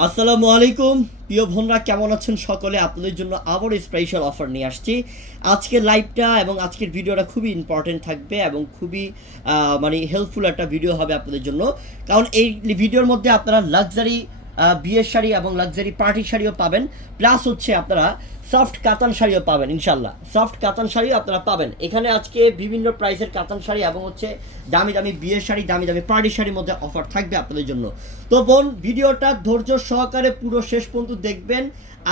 আসসালামু আলাইকুম। প্রিয় বোনরা, কেমন আছেন সকলে? আপনাদের জন্য আবার স্পেশাল অফার নিয়ে আসছি। আজকের লাইভটা এবং আজকের ভিডিওটা খুবই ইম্পর্টেন্ট থাকবে এবং খুবই মানে হেল্পফুল একটা ভিডিও হবে আপনাদের জন্য। কারণ এই ভিডিওর মধ্যে আপনারা লাক্সারি বিয়ের শাড়ি এবং লাক্সারি পার্টি শাড়িও পাবেন। প্লাস হচ্ছে আপনারা সফট কাতান শাড়িও পাবেন ইনশাল্লাহ সফট কাতান শাড়িও আপনারা পাবেন। এখানে আজকে বিভিন্ন প্রাইসের কাতান শাড়ি এবং হচ্ছে দামি দামি বিয়ের শাড়ি, দামি দামি পার্টি শাড়ির মধ্যে অফার থাকবে আপনাদের জন্য। তো বোন, ভিডিওটা ধৈর্য সহকারে পুরো শেষ পর্যন্ত দেখবেন।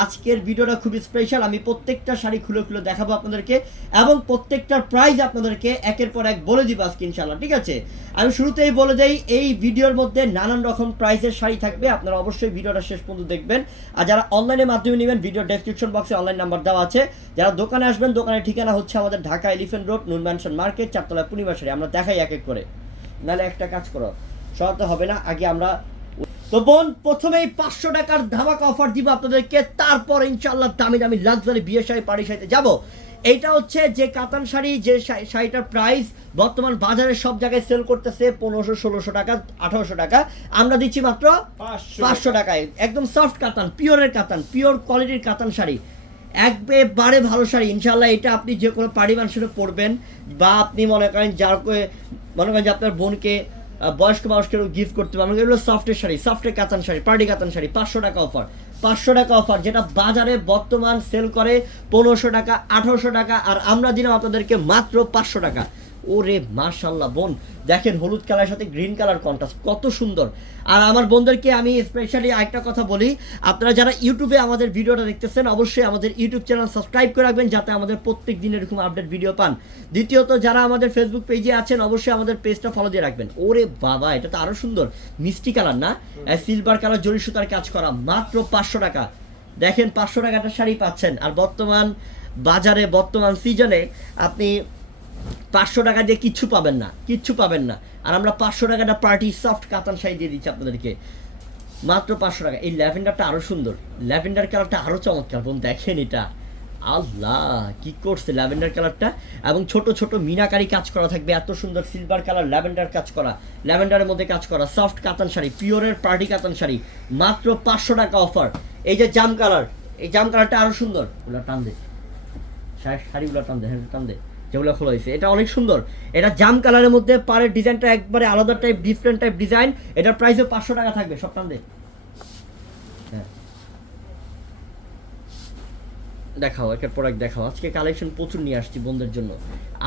আজকের ভিডিওটা খুবই স্পেশাল আমি প্রত্যেকটা শাড়ি খুলে খুলে দেখাবো আপনাদেরকে এবং প্রত্যেকটার প্রাইস আপনাদেরকে একের পর এক বলে দিব আজকে ইনশাল্লাহ ঠিক আছে? আমি শুরুতেই বলে যাই এই ভিডিওর মধ্যে নানান রকম প্রাইসের শাড়ি থাকবে। আপনারা অবশ্যই ভিডিওটা শেষ পর্যন্ত দেখবেন। আর যারা অনলাইনের মাধ্যমে নেবেন ভিডিও ডেসক্রিপশন বক্সে অনলাইন নাম্বার দেওয়া আছে। যারা দোকানে আসবেন দোকানের ঠিকানা হচ্ছে আমাদের Dhaka elephant road noon mansion market চারতলা পূর্ণিমা আমরা দেখাই এক এক করে। নাহলে একটা কাজ করো সহায়তা হবে না। আগে আমরা তো বোন প্রথমেই পাঁচশো টাকার ধামাকা অফার দিব আপনাদেরকে। তারপর ইনশাল্লাহ দামি দামি লাক্সারি বিয়ে শাড়ি পাড়ি শাড়িতে যাব। এইটা হচ্ছে যে কাতান শাড়ি যে শাড়িটার প্রাইস বর্তমান বাজারে সব জায়গায় সেল করতেছে পনেরোশো ষোলোশো টাকা আঠারোশো টাকা। আমরা দিচ্ছি মাত্র পাঁচশো টাকায়। একদম সফট কাতান পিওরের কাতান পিওর কোয়ালিটির কাতান শাড়ি। একবারে ভালো শাড়ি। ইনশাল্লাহ এটা আপনি যে কোনো পাড়ি মানুষের পরবেন বা আপনি মনে করেন যার করে মনে করেন যে আপনার বোনকে বয়স্ক মানুষকে গিফট করতে পারবেন। এগুলো সফটের শাড়ি সফটের কাতান শাড়ি পার্টি কাতান শাড়ি, পাঁচশো টাকা অফার পাঁচশো টাকা অফার যেটা বাজারে বর্তমান সেল করে পনেরোশো টাকা, আঠারোশো টাকা, আর আমরা দিলাম আপনাদেরকে মাত্র পাঁচশো টাকা। ওরে মাশাল্লাহ বোন দেখেন হলুদ কালারের সাথে গ্রিন কালার কন্ট্রাস্ট কত সুন্দর। আর আমার বোনদেরকে আমি স্পেশালি আরেকটা কথা বলি আপনারা যারা ইউটিউবে আমাদের ভিডিওটা দেখতেছেন অবশ্যই আমাদের ইউটিউব চ্যানেল সাবস্ক্রাইব করে রাখবেন যাতে আমাদের প্রত্যেক দিন এরকম আপডেট ভিডিও পান। দ্বিতীয়ত যারা আমাদের ফেসবুক পেজে আছেন অবশ্যই আমাদের পেজটা ফলো দিয়ে রাখবেন। ওরে বাবা এটা তো আরও সুন্দর মিষ্টি কালার না? সিলভার কালার জরি সুতার কাজ করা মাত্র পাঁচশো টাকা। দেখেন পাঁচশো টাকাটা শাড়ি পাচ্ছেন। আর বর্তমান বাজারে বর্তমান সিজনে আপনি পাঁচশো টাকা দিয়ে কিচ্ছু পাবেন না, কিচ্ছু পাবেন না। আর আমরা পাঁচশো টাকাটা পার্টি সফট কাতান শাড়ি দিয়ে দিচ্ছি আপনাদেরকে। মাত্র পাঁচশো টাকা। এই ল্যাভেন্ডারটা আরও সুন্দর। ল্যাভেন্ডার কালারটা আরও চমৎকার বোন, দেখেন এটা। আল্লাহ, কি করছে ল্যাভেন্ডার কালারটা? এবং ছোট ছোট মিনাকারি কাজ করা থাকবে। এত সুন্দর সিলভার কালার ল্যাভেন্ডার কাজ করা। ল্যাভেন্ডারের মধ্যে কাজ করা সফট কাতান শাড়ি, পিওরের পার্টি কাতান শাড়ি। মাত্র পাঁচশো টাকা অফার এই যে জাম কালার এই জাম কালারটা আরও সুন্দর। ওগুলো টান দে। শাড়ি- শাড়িগুলো টান দে হ্যাঁ টান দে। যেগুলো খোলা হয়েছে। এটা অনেক সুন্দর। এটা জাম কালারের মধ্যে পাড়ের ডিজাইনটা একবারে আলাদা টাইপ ডিফারেন্ট টাইপ ডিজাইন এটার প্রাইসও পাঁচশো টাকা থাকবে টান হ্যাঁ। দেখাও, একের পর এক দেখাও। আজকে কালেকশন প্রচুর নিয়ে আসছি বোনদের জন্য।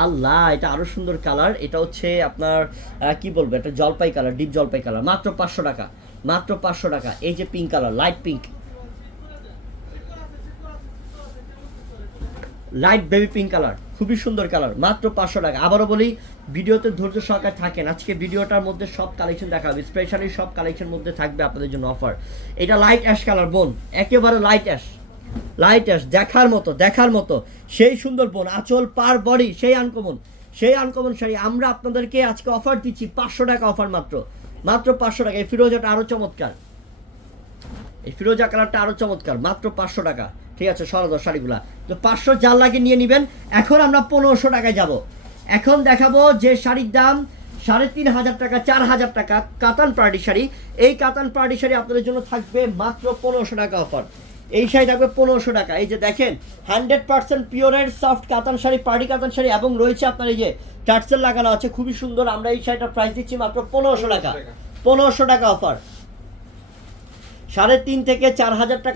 আল্লাহ, এটা আরও সুন্দর কালার এটা হচ্ছে আপনার কি বলব, এটা জলপাই কালার ডিপ জলপাই কালার মাত্র পাঁচশো টাকা। মাত্র পাঁচশো টাকা। এই যে pink colour light pink light baby pink colour খুবই সুন্দর কালার, মাত্র পাঁচশো টাকা। আবারও বলি, ভিডিওতে ধৈর্য সহকারে থাকেন। আজকে ভিডিওটার মধ্যে সব কালেকশন দেখা হবে স্পেশালি সব কালেকশন মধ্যে থাকবে আপনাদের জন্য অফার এটা লাইট অ্যাশ কালার বোন, একেবারে লাইট অ্যাশ লাইট অ্যাশ দেখার মতো দেখার মতো। সেই সুন্দর বোন, আচল পার বডি সেই আনকমন সেই আনকমন শাড়ি আমরা আপনাদেরকে আজকে অফার দিচ্ছি, পাঁচশো টাকা অফার মাত্র। মাত্র পাঁচশো টাকা, এই ফিরোজাটা আরও চমৎকার। এই ফিরোজা কালারটা আরও চমৎকার, মাত্র পাঁচশো টাকা। ঠিক আছে, সরদর শাড়িগুলা। তো পাঁচশো জাল লাগে নিয়ে নেবেন। এখন আমরা পনেরোশো টাকায় যাব। এখন দেখাবো যে শাড়ির দাম সাড়ে তিন হাজার টাকা, চার হাজার টাকা, কাতান পার্টি শাড়ি। এই কাতান পার্টি শাড়ি আপনাদের জন্য থাকবে মাত্র পনেরোশো টাকা অফার। এই শাড়ি থাকবে পনেরোশো টাকা। এই যে দেখেন, হান্ড্রেড পার্সেন্ট পিওরের সফট কাতান শাড়ি, পার্টি কাতান শাড়ি, এবং রয়েছে আপনার এই যে টার্সেল লাগানো আছে, খুবই সুন্দর। আমরা এই শাড়িটার প্রাইস দিচ্ছি মাত্র পনেরোশো টাকা। পনেরোশো টাকা অফার। সাড়ে তিন থেকে চার হাজার টাকা